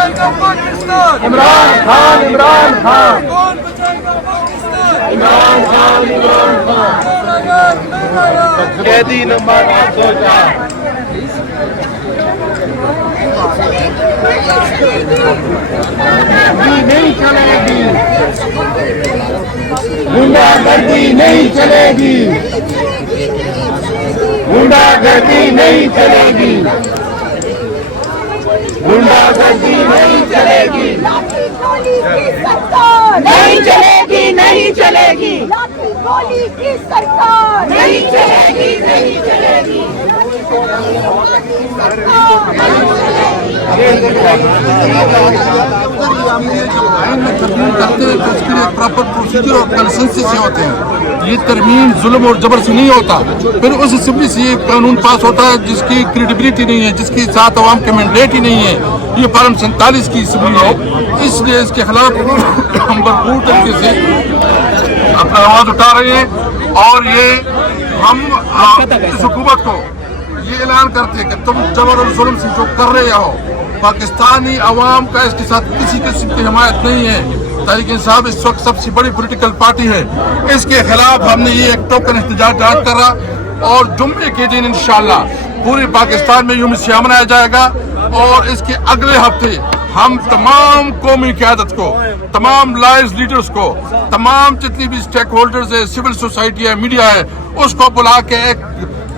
بچائے گا پاکستان؟ عمران خان، عمران خان، کون بچائے گا پاکستان؟ عمران خان، عمران خان، قیدی نمبر 804۔ نہیں چلے گی، غنڈہ گردی نہیں چلے گی، غنڈہ گردی نہیں چلے گی، غنڈہ گردی نہیں چلے گی، نہیں چلے گی، نہیں چلے گی، لاٹھی گولی کی سرکار نہیں چلے گی، نہیں چلے گی، آئین میں ترمیم کرتے ہیں تو اس کے لیے پراپر پروسیجر اور کنسنسس سے ہوتے ہیں۔ یہ ترمیم ظلم اور جبر سے نہیں ہوتا۔ پھر اس اسمبلی سے یہ قانون پاس ہوتا ہے جس کی کریڈیبلٹی نہیں ہے، جس کی ساتھ عوام کے مینڈیٹ ہی نہیں ہے۔ یہ پارلیمنٹ 47 کی اسمبلی ہے، اس لیے اس کے خلاف ہم بھرپور طریقے سے اپنا آواز اٹھا رہے ہیں، اور یہ ہم اس حکومت کو یہ اعلان کرتے ہیں کہ تم جبر اور ظلم سے جو کر رہے ہو، پاکستانی عوام کا اس کے ساتھ کسی قسم کی حمایت نہیں ہے۔ تحریک انصاف اس وقت سب سے بڑی پولیٹیکل پارٹی ہے، اس کے خلاف ہم نے یہ ایک ٹوکن احتجاج آج کرا، اور جمعے کے دن انشاءاللہ پورے پاکستان میں یوم سیاہ منایا جائے گا، اور اس کے اگلے ہفتے ہم تمام قومی قیادت کو، تمام لائز لیڈرز کو، تمام جتنی بھی اسٹیک ہولڈرز ہے، سول سوسائٹی ہے، میڈیا ہے، اس کو بلا کے ایک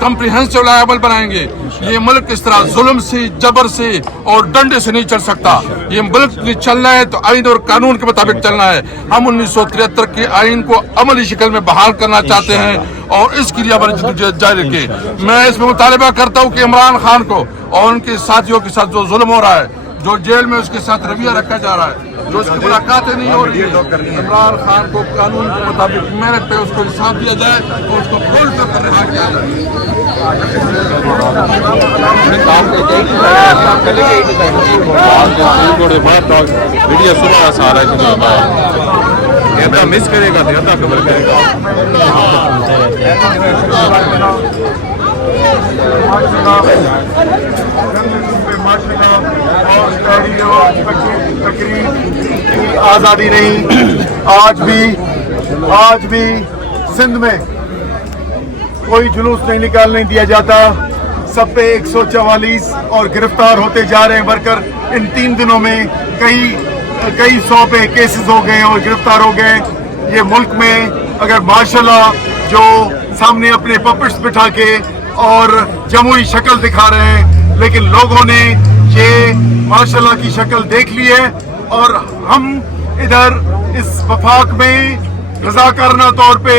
کمپریہنسو لائبل بنائیں گے۔ یہ ملک اس طرح ظلم سے، جبر سے اور ڈنڈے سے نہیں چل سکتا۔ یہ ملک چلنا ہے تو آئین اور قانون کے مطابق چلنا ہے۔ ہم 1973 کے آئین کو عملی شکل میں بحال کرنا چاہتے ہیں، اور اس کے لیے ہماری جدوجہد جاری رکھیں۔ میں اس میں مطالبہ کرتا ہوں کہ عمران خان کو اور ان کے ساتھیوں کے ساتھ جو ظلم ہو رہا ہے، جو جیل میں اس کے ساتھ رویہ رکھا جا رہا ہے، جو اس کی ملاقاتیں نہیں ہو رہی ہیں، عمران خان کو قانون کے مطابق میرٹ پہ اس کو انصاف دیا جائے اور اس کو کھول کر رہا کیا جائے۔ ویڈیو صبح سارا مس کرے گا، خبر کرے گا۔ آزادی نہیں، آج بھی سندھ میں کوئی جلوس نہیں نکالنے دیا جاتا۔ سب پہ 144 اور گرفتار ہوتے جا رہے ہیں ورکر۔ ان 3 دنوں میں کئی 100 پہ کیسز ہو گئے اور گرفتار ہو گئے۔ یہ ملک میں اگر ماشاءاللہ جو سامنے اپنے پپٹس بٹھا کے اور جمہوری شکل دکھا رہے ہیں، لیکن لوگوں نے یہ ماشاءاللہ کی شکل دیکھ لی ہے، اور ہم ادھر اس وفاق میں رضاکارانہ طور پہ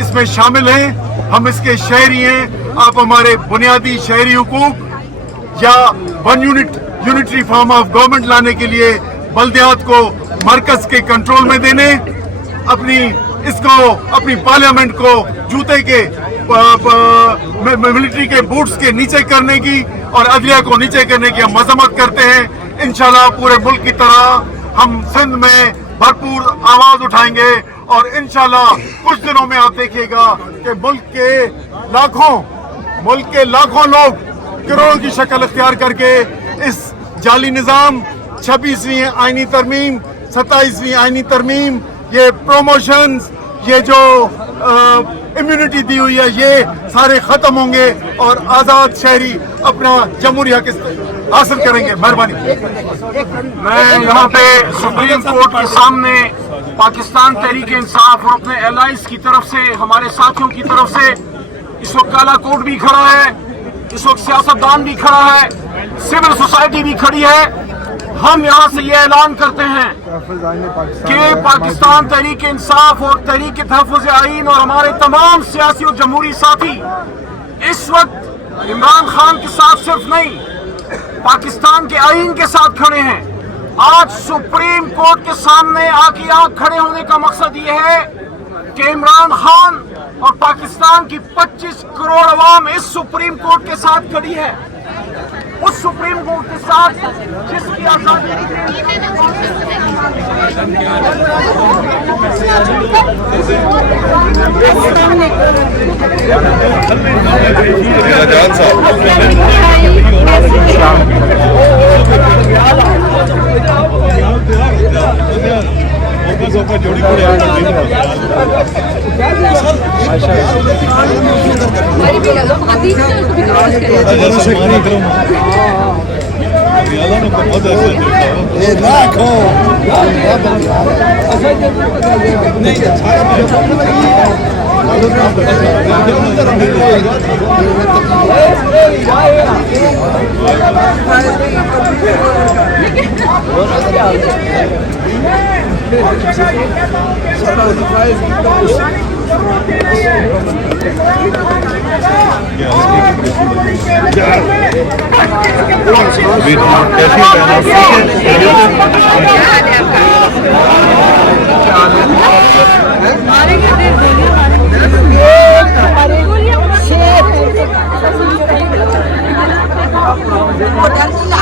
اس میں شامل ہیں۔ ہم اس کے شہری ہیں۔ آپ ہمارے بنیادی شہری حقوق یا یونٹری فارم آف گورنمنٹ لانے کے لیے بلدیات کو مرکز کے کنٹرول میں دینے، اپنی پارلیمنٹ کو جوتے کے ملٹری کے بوٹس کے نیچے کرنے کی اور عدلیہ کو نیچے کرنے کی ہم مذمت کرتے ہیں۔ انشاءاللہ پورے ملک کی طرح ہم سندھ میں بھرپور آواز اٹھائیں گے، اور انشاءاللہ کچھ دنوں میں آپ دیکھیے گا کہ ملک کے لاکھوں لوگ کروڑوں کی شکل اختیار کر کے اس جعلی نظام، 26ویں آئینی ترمیم، 27ویں آئینی ترمیم، یہ پروموشنز، یہ جو امیونٹی دی ہوئی ہے، یہ سارے ختم ہوں گے، اور آزاد شہری اپنا جمہوری حق حاصل کریں گے۔ مہربانی۔ میں یہاں پہ سپریم کورٹ کے سامنے پاکستان تحریک انصاف اور اپنے الائز کی طرف سے، ہمارے ساتھیوں کی طرف سے، اس وقت کالا کوٹ بھی کھڑا ہے، اس وقت سیاستدان بھی کھڑا ہے، سول سوسائٹی بھی کھڑی ہے۔ ہم یہاں سے یہ اعلان کرتے ہیں کہ پاکستان تحریک انصاف اور تحریک تحفظ آئین اور ہمارے تمام سیاسی اور جمہوری ساتھی اس وقت عمران خان کے ساتھ صرف نہیں، پاکستان کے آئین کے ساتھ کھڑے ہیں۔ آج سپریم کورٹ کے سامنے آنکھ کھڑے ہونے کا مقصد یہ ہے کہ عمران خان اور پاکستان کی 25 کروڑ عوام اس سپریم کورٹ کے ساتھ کھڑی ہے، اس سپریم کورٹ کے ساتھ جس کی آزادی صاحب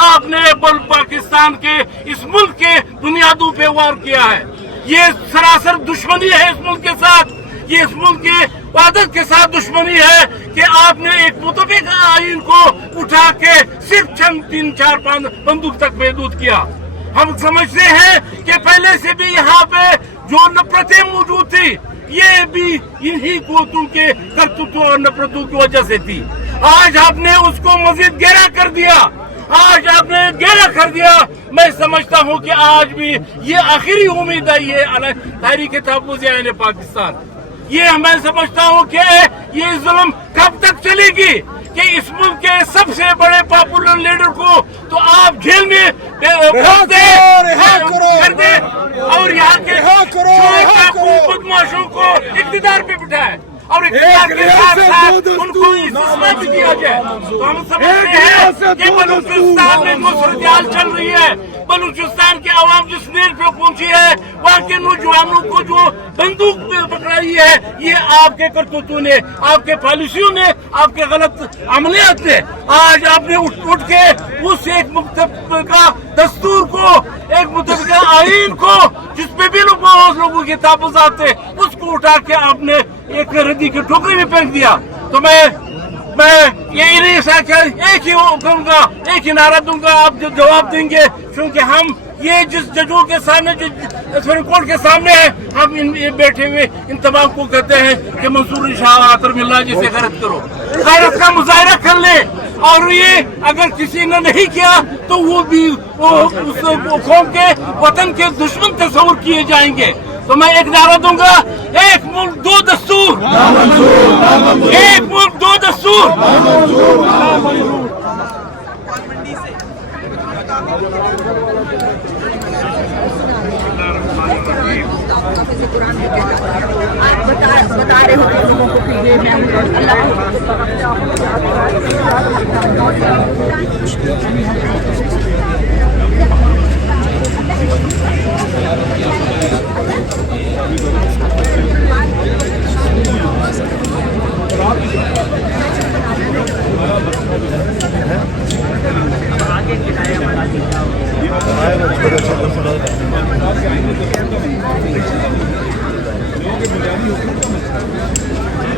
آپ نے پاکستان کے اس ملک کے بنیادوں پہ وار کیا ہے. یہ سراسر دشمنی ہے اس ملک کے ساتھ. یہ اس ملک کے وحدت کے ساتھ دشمنی ہے کہ آپ نے ایک مطابق آئین کو اٹھا کے صرف چند 3-4-5 بندوق تک محدود کیا. ہم سمجھتے ہیں کہ پہلے سے بھی یہاں پہ جو نفرتیں موجود تھی یہ بھی انہی قوتوں کے کرتوتوں اور نفرتوں کی وجہ سے تھی. آج آپ نے اس کو مزید گہرا کر دیا. آج آپ نے گہرا کر دیا. میں سمجھتا ہوں کہ آج بھی یہ آخری امید ہے یہ تحریک تحفظ آئین پاکستان. یہ میں سمجھتا ہوں کہ یہ ظلم کب تک چلے گی کہ اس ملک کے سب سے بڑے پاپولر لیڈر کو تو آپ جیل میں کر دیں اور یہاں کے بدماشوں کو اقتدار پہ بٹھائے اور اقتدار کے ساتھ ساتھ ان کو استثمار بھی کیا جائے. تو ہم سمجھتے ہیں کہ بلوچستان میں جو صورتحال چل رہی ہے, بلوچستان کی عوام جس نیل پہ پہنچی ہے, وہاں کے نوجوانوں کو جو بندوق پہ پکڑائی ہے, یہ آپ کے کرتوتوں نے, آپ کے پالیسیوں نے, آپ کے غلط عملیات نے. آج آپ نے اٹھ کے اس ایک متفقہ دستور کو, ایک متفقہ آئین کو جس پہ بھی لوگوں کے تحفظات تھے, اس کو اٹھا کے آپ نے ایک ردی کی ٹوکری میں پھینک دیا. تو میں یہ نہیں ایک ہی کروں گا, ایک ہی نعرہ دوں گا, آپ جو جواب دیں گے, کیونکہ ہم یہ جس ججوں کے سامنے, جو سپریم کورٹ کے سامنے ہے, ہم بیٹھے ہوئے ان تمام کو کہتے ہیں کہ منصور شاہ عطر ملا جی سے غیرت کرو, غیرت کا مظاہرہ کر لے. اور یہ اگر کسی نے نہیں کیا تو وہ بھی اس قوم کے وطن کے دشمن تصور کیے جائیں گے. تو میں ایک نعرہ دوں گا, ایک ملک دو دستور, ایک ملک دو دستور. بتا رہے ہوتے لوگوں کو کہ یہ میں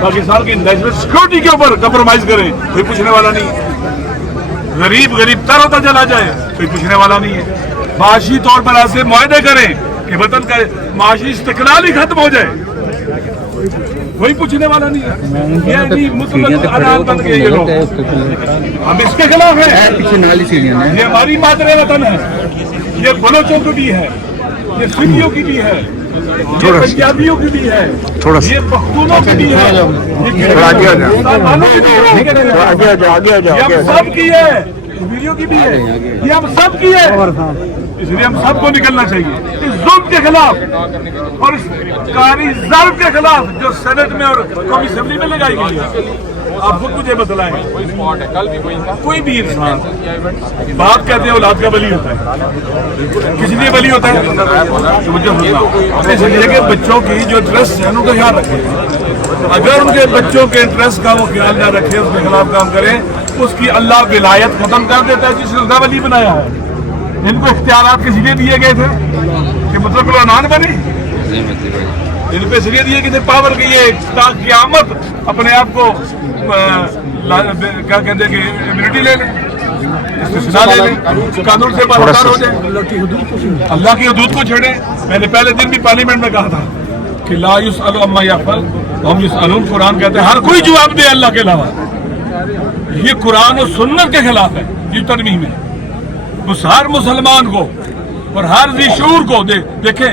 پاکستان کی نیشنل سیکورٹی کے اوپر کمپرومائز کریں, کوئی پوچھنے والا نہیں. غریب تر ہوتا چلا جائے, کوئی پوچھنے والا نہیں ہے. معاشی طور پر ایسے معاہدے کریں کہ وطن کا معاشی استقلال ہی ختم ہو جائے, کوئی پوچھنے والا نہیں ہے. یہ بھی مطلب حالات بن گئے یہ لوگ, ہم اس کے خلاف ہیں. یہ ہماری مادر وطن ہے, یہ بلوچوں کی بھی ہے, یہ سنیوں کی بھی ہے, یہ پنجابیوں کی بھی ہے, یہ پختونوں کی بھی ہے, یہ ہم سب کی ہے, کشمیریوں کی بھی ہے, یہ ہم سب کی ہے. اس لیے ہم سب کو نکلنا چاہیے اس ظلم کے خلاف اور اس کاری ظلم کے خلاف جو سینٹ میں اور قومی اسمبلی میں لگائی گئی ہے. آپ خود مجھے بتلائیں, کوئی بھی انسان باپ کہتے ہیں اولاد کا ولی ہوتا ہے, کس لیے ولی ہوتا ہے؟ اس لیے کہ بچوں کی جو انٹرسٹ ہے ان کا خیال رکھے. اگر ان کے بچوں کے انٹرسٹ کا وہ خیال نہ رکھے, اس کے خلاف کام کرے, اس کی اللہ ولایت ختم کر دیتا ہے جس نے اس کا ولی بنایا ہے. ان کو اختیارات کس لیے دیے گئے تھے کہ مطلب قرآن بنے, ان پہ اس لیے دیے گئے تھے پاور کی یہ قیامت اپنے آپ کو کیا کہتے ہیں کہ امیونٹی لے لیں, استثناء لے لیں, قانون سے برخوردار ہو جائیں, اللہ کی حدود کو چھیڑیں. میں نے پہلے دن بھی پارلیمنٹ میں کہا تھا کہ لا یسأل عما یفعل وهم یسألون. قرآن کہتے ہیں ہر کوئی جواب دے اللہ کے علاوہ. یہ قرآن و سنت کے خلاف ہے یہ ترمیم ہے. ہر مسلمان کو اور ہر ذی شعور کو دیکھیں